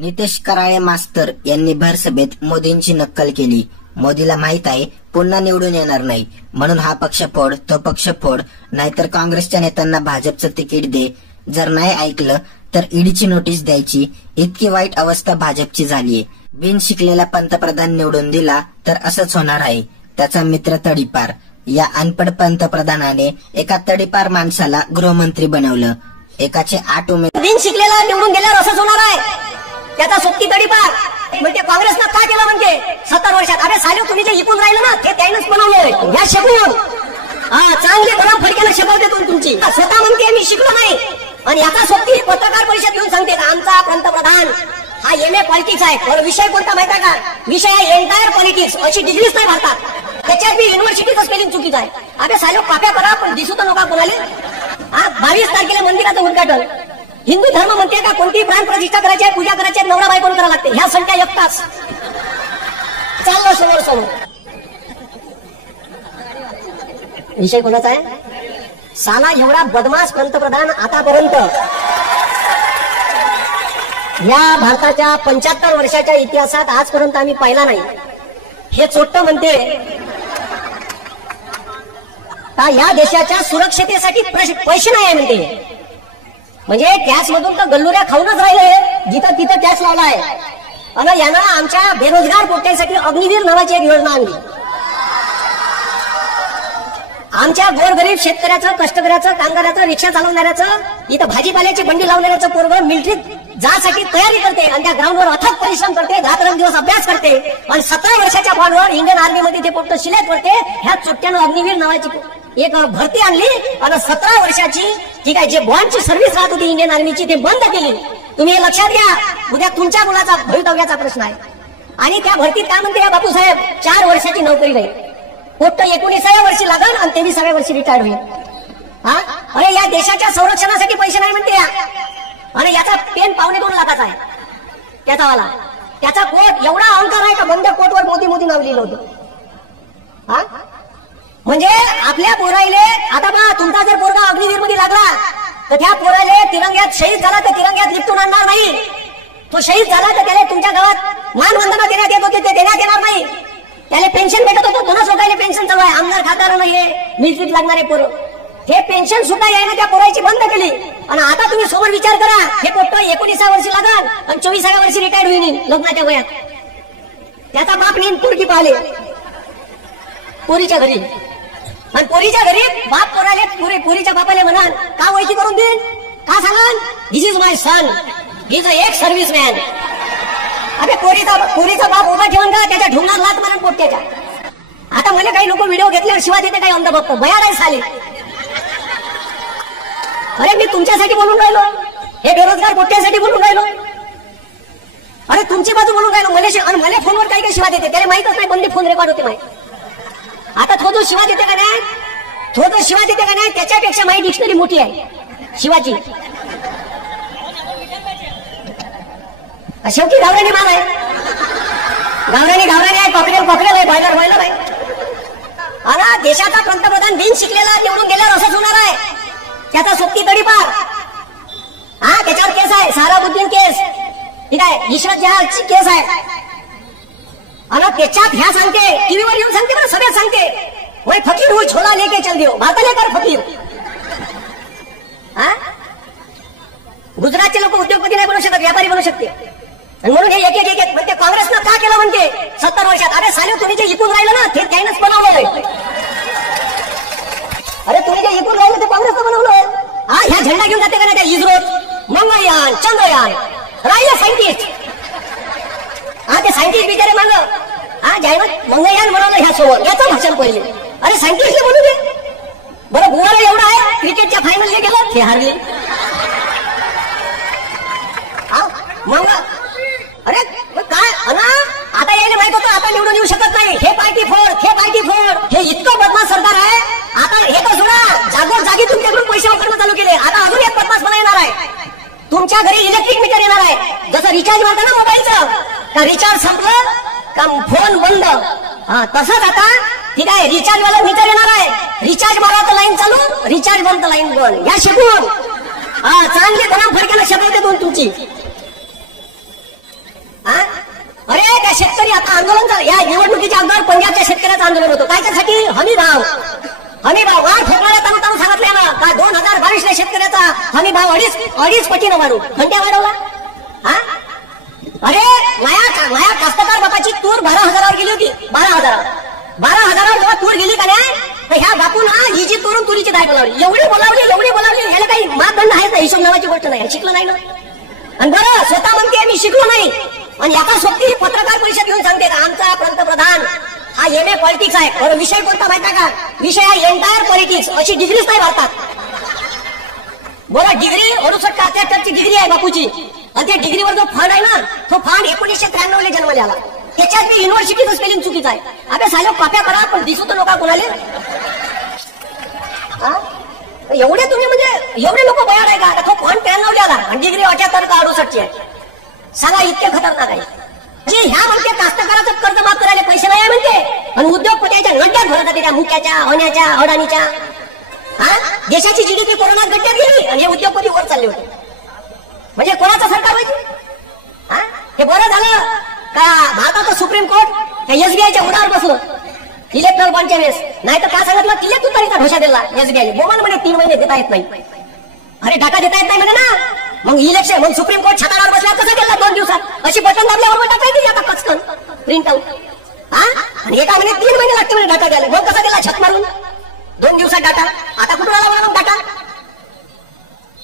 नितेश कराळे मास्तर यांनी भर सभेत मोदींची नक्कल केली। मोदीला माहित आहे पुन्हा निवडून येणार नाही, म्हणून हा पक्ष फोड तो पक्ष फोड, नाहीतर काँग्रेसच्या नेत्यांना भाजपचं तिकीट दे, जर नाही ऐकलं तर ईडीची नोटीस द्यायची, इतकी वाईट अवस्था भाजपची झालीये। बिन शिकलेला पंतप्रधान निवडून दिला तर असंच होणार आहे। त्याचा मित्र तडीपार, या अनपढ पंतप्रधानाने एका तडीपार माणसाला गृहमंत्री बनवलं। एकाचे 8 उमेदवार बिन शिकलेला निवडून गेल्यावर असंच होणार आहे। त्याचा सोबती तडीपार म्हणते काँग्रेसनं का केलं म्हणते 70 वर्षात। अरे साले तुम्ही जे इकून राहिलं ना ते त्यानंच बनवलंय, या शकून चांगले गरम फडक्यानं शपथ देतो तुमची। स्वतः म्हणते मी शिकलो नाही, आणि याचा सोबती पत्रकार परिषद घेऊन सांगते आमचा पंतप्रधान हा MA पॉलिटिक्स आहे। और विषय कोणता माहिती आहे का? विषय आहे एंटायर पॉलिटिक्स, अशी डिग्रीच नाही भारतात, त्याच्यात बी युनिव्हर्सिटीचं स्पेलिंग चुकीचं आहे। अरे साले काप्या करा पण दिसू तर नका कोणाले। 22 तारखेला मंदिराचं उद्घाटन, हिंदू धर्म म्हणते का कोणती प्राण प्रतिष्ठा करायची आहे, पूजा करायची आहे, नवरा बायकोन करावं लागते, ह्या संख्या एकटाच चाललो समोर समोर। विषय कोणाचा आहे? साला एवढा बदमाश पंतप्रधान आतापर्यंत या भारताच्या 75 वर्षाच्या इतिहासात आजपर्यंत आम्ही पाहिला नाही। हे चोट्ट म्हणते का या देशाच्या सुरक्षतेसाठी पैसे नाही आहे म्हणते, म्हणजे टॅक्स मधून तर गल्लुऱ्या खाऊनच राहिले, जिथं तिथं टॅक्स लावला आहे। आणि यानं आमच्या बेरोजगार पोट्यांसाठी अग्निवीर नावाची एक योजना आणली। आमच्या गोरगरीब शेतकऱ्याचं, कष्टकऱ्याचं, कामगाराचं, रिक्षा चालवणाऱ्याचं, इथं भाजीपाल्याची बंडी लावणाऱ्याचं पोरगं मिलिटरीत जासाठी तयारी करते आणि त्या ग्राउंडवर अथक परिश्रम करते, रात्रंदिवस अभ्यास करते, आणि 17 वर्षाच्या बॉन्डवर इंडियन आर्मीमध्ये ते पोट सिलेक्ट करते। ह्या चुट्ट्यानं अग्निवीर नावाची एक भरती आणली आणि 17 वर्षाची ठीक आहे जे बॉन्डची सर्व्हिस राहत होती इंडियन आर्मीची ते बंद केली। तुम्ही हे लक्षात घ्या, उद्या तुमच्या मुलाचा भवितव्याचा प्रश्न आहे। आणि त्या भरतीत काय म्हणते या बापूसाहेब 4 वर्षाची नोकरी नाही, पोट 19व्या वर्षी लागल आणि 23व्या वर्षी रिटायर्ड होईल। अरे या देशाच्या संरक्षणासाठी पैसे नाही म्हणते या, आणि याचा पेन 2.25 लाखाचा आहे त्याचा वाला, त्याचा कोट एवढा अहंकार आहे का बंद कोटवर मोदी मोदी नाव लिहिलं होतं। म्हणजे आपल्या पोराईले आता बा तुमचा जर पोरगा अग्निवीर मध्ये लागला तर त्या पोराले तिरंग्यात शहीद झाला तर तिरंग्यात लिपटून आणणार नाही, तो शहीद झाला तर त्याला तुमच्या गावात मानवंदना देण्यात येत होते ते देण्यात येणार नाही, त्याला पेन्शन भेटत होतं। कोणाच लोकांना पेन्शन चालू आहे, आमदार खासदार नाहीये, मिलिटरीत लागणारे पोरं, हे पेन्शन सुद्धा यायला त्या पोराची बंद केली। आणि आता तुम्ही समोर विचार करा, हे पोट्ट 19व्या वर्षी लागल आणि 24व्या वर्षी रिटायर्ड होईल लग्नाच्या वयात, त्याचा बाप नेन पोरकी पाहिले पोरीच्या घरी, आणि पोरीच्या घरी बाप पोराले पोरीच्या बापाले म्हणाल का वैकी करून देईन, का सांगाल this is my son, he is एक सर्व्हिस मॅन। अरे पोरीचा बाप उभा ठेवून का त्याच्या ढुंगणात लात मारून पोट्याच्या। आता मला काही लोक व्हिडिओ घेतल्यावर शिवाय देते काही अंधभक्त बयार आहे साले। अरे मी तुमच्यासाठी बोलून राहिलो, हे बेरोजगार पोट्यासाठी बोलून राहिलो, अरे तुमची बाजू बोलून राहिलो। मला फोनवर काही काही शिवा देते, त्याला माहितच नाही बंदी फोन रेकॉर्ड होते माहिती। आता तो जो शिवा देते का नाही, तो जो शिवा देते का नाही त्याच्यापेक्षा माझी डिक्शनरी मोठी आहे शिवाची। शेवटी गावरानी माल आहे, गावरानी आहे, पकडेल आहे, बॉयलर आहे। अरे देशाचा पंतप्रधान बिन शिकलेला निवडून गेल्यावर असंच होणार आहे। त्याचा सोबती तडीपार, त्याच्यावर केस आहे, सहाराबुद्दीन केस, ठीक आहे, इशरत जहाजची केस आहे। आणि त्याच्यात ह्या सांगते, टीव्हीवर येऊन सांगते बरं, सगळ्यात सांगते वय फकीर हो छोला लेके चल देऊ, भारताले कर फकीर। गुजरातचे लोक उद्योगपती नाही बनू शकत, व्यापारी बनू शकते, आणि म्हणून हे एक म्हणते काँग्रेसनं का केलं म्हणते 70 वर्षात। अरे साले तुम्ही जे इकून राहिलं ना ते त्यानंच बनवलंय, अरे तुम्ही जे इकून राहिलं ते काँग्रेसनं बनवलं। ह्या झेंडा घेऊन जाते का नाही त्या इस्रोत, मंगळयान, चंद्रयान, राहिले सायंटिस्ट, ते सायंटिस्ट बिचारे मागं जायवत मंगळयान बनवलं ह्या सोबत, याचं भाषण पहिले। अरे सायंटिस्टला बोलू दे बरं, बुवाला एवढं आहे क्रिकेटच्या फायनलला गेलं ते हारले। मग अरे काय आता यायला माहित होतं आता निवडून येऊ शकत नाही, हे पार्टी फोड, हे इतकं बदमाश सरकार आहे। आता हे तर सोडा, जागोर जागी तुमच्याकडून पैसे वापरणं चालू केले, आता अजून एक बदमाश येणार आहे, तुमच्या घरी इलेक्ट्रिक मीटर येणार आहे। जसं रिचार्ज मारता ना मोबाईलचं, का रिचार्ज संपलं का फोन बंद, तसंच आता ठीक आहे रिचार्ज वाला मीटर येणार आहे, रिचार्ज मारा तर लाईन चालू, रिचार्ज बंद तर लाईन बंद, या शिकून चांगले गरम फडक्याला शब्द देतो तुमची। आणि आता आंदोलन या निवडणुकीच्या अगोदर पंजाबच्या शेतकऱ्याचं आंदोलन होतं. कायच्यासाठी? हमी भाव वाढ फेकणाऱ्या तालुकानं सांगितलं ना का 2022 शेतकऱ्याचा हमी भाव अडीच पटीनं वाढू. घंट्या वाढवला. हा अरे माया कास्तकार बापाची तूर 12,000वर गेली होती. 12,000वर जेव्हा तूर गेली का नाही तर ह्या बापून ही जी तोरून तुरीची डाळ बोलावली. एवढी बोलावली ह्याला काही मापदंड आहे का? हिशोब नावाची गोष्ट नाही. शिकलं नाही ना. आणि बरं स्वतः म्हणते मी शिकलो नाही आणि याचा सोबती पत्रकार परिषद घेऊन सांगते का आमचा पंतप्रधान हा एम.ए. पॉलिटिक्स आहे. बरं विषय कोणता माहिती का? विषय आहे एंटायर पॉलिटिक्स. अशी डिग्रीच नाही भारतात. बरं डिग्री 68-73ची डिग्री आहे बापूची. आणि त्या डिग्रीवर जो फंड आहे ना तो फंड 1993 ला जन्मला आला. त्याच्यात मी युनिव्हर्सिटीचं स्पेलिंग चुकीचं आहे. अबे साले कॉप्या करा पण दिसू तर नका कोणाले. एवढे तुम्ही म्हणजे एवढे लोक बयाड आहे का? तो फंड 93 ला आला आणि डिग्री 78 का 68ची आहे. सांगा इतके खतरनाक आहे. जे ह्या म्हणते कास्तकाराचं कर्ज माफ करायला पैसे नाही म्हणते आणि उद्योगपत्याच्या गड्ड्यात भरत होते त्या मुक्याच्या होण्याच्या अडाणीच्या. देशाची जीडीपी कोरोनात गड्ड्यात गेली आणि हे उद्योगपती वर चालले होते. म्हणजे कोणाचं सरकार पाहिजे? हे बरं झालं का भारताचं सुप्रीम कोर्ट त्या एसबीआयच्या उडावर बसलं इलेक्ट्रॉल बॉन्डच्या वेळेस. नाही तर काय सांगितलं किल्ले तुतारीचा घोषा दिला एसबीआय. बोमान म्हणे 3 महिने देता येत नाही. अरे डाटा देता येत नाही म्हणे ना. मग इलेक्शन मग सुप्रीम कोर्ट छतावर बसल्या कसं केला 2 दिवसात अशी बटन दाबल्यावर डाटा येते आता कचकन प्रिंट आउट. आणि एका महिने 3 महिने लागते म्हणे डाटा द्यायला. मग कसा दिला छत मारून 2 दिवसात डाटा. आता कुठून आला मग डाटा?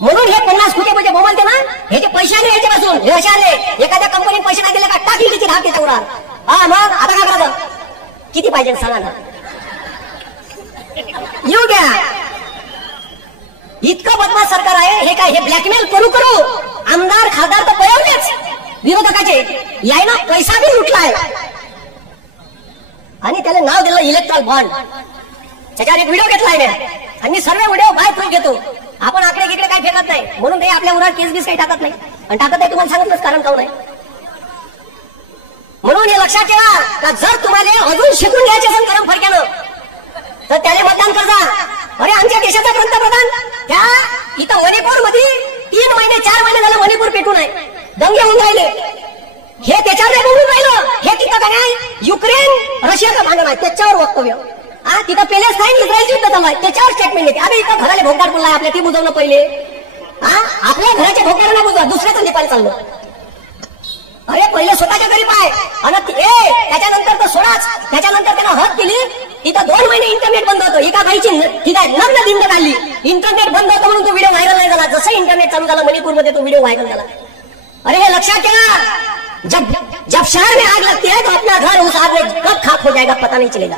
म्हणून हे 50 कुठे म्हणजे बोलते ना हे जे पैसे आले ह्याच्यापासून हे असे आले. एखाद्या कंपनीने पैसे नाही दिले का टाकली त्याची धाक त्याच्या उडाल. मग आता काय करायचं? किती पाहिजे सांगा ना. येऊ द्या. इतकं बदमाश सरकार आहे. हे काय हे ब्लॅकमेल करू आमदार खासदार तर पळवलेच विरोधकाचे. यायना पैसा बी लुटलाय आणि त्याला नाव दिलं इलेक्ट्रॉल बॉन्ड. त्याच्यावर एक व्हिडिओ घेतलाय मी आणि मी सर्व व्हिडिओ बाय प्रूफ घेतो. आपण आकडे गिकडे काही फेकत नाही म्हणून ते आपल्या उरात केस बीस काही टाकत नाही. आणि टाकत आहे तुम्हाला सांगितलंच कारण काऊन आहे. म्हणून हे लक्षात ठेवा का जर तुम्हाला अजून शिकून घ्यायचे असेल गरम फरक्यानं तर त्याने मतदान करता. अरे आमच्या देशाचा पंतप्रधान त्या इथं मणिपूर मध्ये 3 महिने 4 महिने झाले मणिपूर पेटून आहे. दंगे होऊन राहिले. हे त्याच्यावर बोलून राहिलं. हे तिथं काय नाही युक्रेन रशियाचं भांडण आहे त्याच्यावर वक्तव्य. तिथं पॅलेस्टाईन इस्रायलची युद्ध चालू आहे त्याच्यावर स्टेटमेंट देते. अरे इथं घराला भोगदार पडलाय आपल्या ती बुजवणं पहिले. आपल्या घराच्या भोगदारांना बुजवा दुसऱ्याचं नेपाळ चाललं. अरे पहिले स्वतःच्या घरी पाय आणि त्याच्यानंतर तर सोडाच. त्याच्यानंतर त्यानं हद केली. तिथं 2 महिने इंटरनेट बंद होतं. एका बाईची ठीक आहे लग्न दिंड काढली. इंटरनेट बंद होतं म्हणून तो व्हिडिओ व्हायरल नाही झाला. जसं इंटरनेट चालू झालं मणिपूरमध्ये तो व्हिडिओ व्हायरल झाला. अरे हे लक्षात ठेवा जब शहर में आग लगती है तो अपना घर उस आग में कब खाक हो जाएगा पता नहीं चलेगा.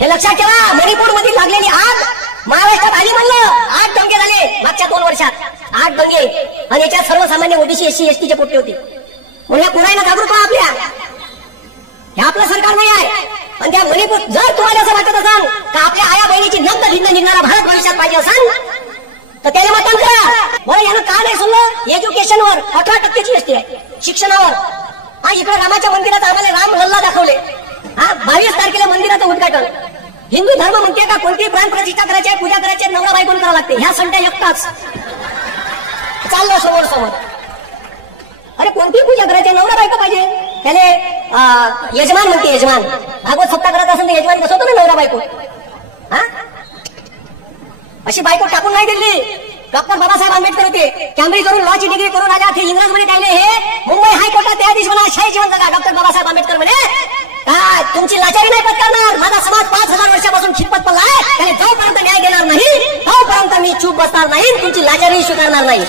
हे लक्षात ठेवा. मणिपूर मध्ये लागलेली आग महाराष्ट्रात आली म्हणलं 8 दंगे झाले मागच्या 2 वर्षात. 8 दंगे आणि याच्यात सर्वसामान्य ओबीसी एससी एसटीचे पोट्टे होते. म्हणून या पुरायला जागरूक व्हा. आपल्या हे आपलं सरकार नाही आहे. आणि त्या मणिपूर जर तुम्हाला असं वाटत असाल का आपल्या आया बहिणीची नंतर भिन्न निघणारा भारत भविष्यात पाहिजे असाल तर त्याला मतदान करा. बरं यानं का नाही सोडलं? एज्युकेशनवर 18% जीएसटी आहे शिक्षणावर. इकडे रामाच्या मंदिरात आम्हाला राम लल्ला दाखवले. 22 तारखेला मंदिराचं उद्घाटन. हिंदू धर्म म्हणते का कोणती प्राण प्रतिष्ठा करायची पूजा करायची नवरा बायकोन करावं लागते. ह्या संध्या एकटाच चाललो समोर. अरे कोणती पूजा करायची नवरा बायको पाहिजे. त्याने यजमान म्हणते. यजमान भागवत सत्ता करत असेल तर यजमान बसवतो ना नवरा बायको. अशी बायको टाकून नाही दिली. डॉक्टर बाबासाहेब आंबेडकर होते. कॅम्ब्रिज करून लॉची डिग्री करून आल्या. ते इंग्रजमध्ये काढले. हे मुंबई हायकोर्टात त्या दिवशी म्हणा शाही जीवन जगा. डॉक्टर बाबासाहेब आंबेडकर म्हणे काय तुमची लाचारी नाही पत्करणार. माझा समाज 5000 वर्षापासून खितपत पडला आहे. त्याने जोपर्यंत न्याय देणार नाही तोपर्यंत मी चूप बसणार नाही. तुमची लाचारी स्वीकारणार नाही.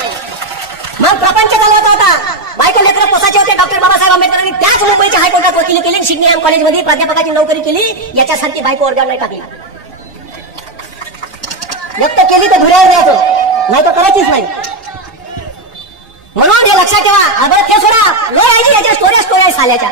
मग प्रपंच चालवत होता. बायको लेकर पोसाचे होते. डॉक्टर बाबासाहेब आंबेडकरांनी त्याच मुंबईच्या हायकोर्टात वकिली केली. सिडनी एम कॉलेजमध्ये प्राध्यापकाची नोकरी केली. याच्यासारखी बायको वर्गावर नाही टाकली. व्यक्त केली तर धुऱ्यावर द्यायचं नाही तर करायचीच नाही. म्हणून हे लक्षात ठेवा. बरं ते सोडा. लो याच्या स्टोऱ्या साल्याच्या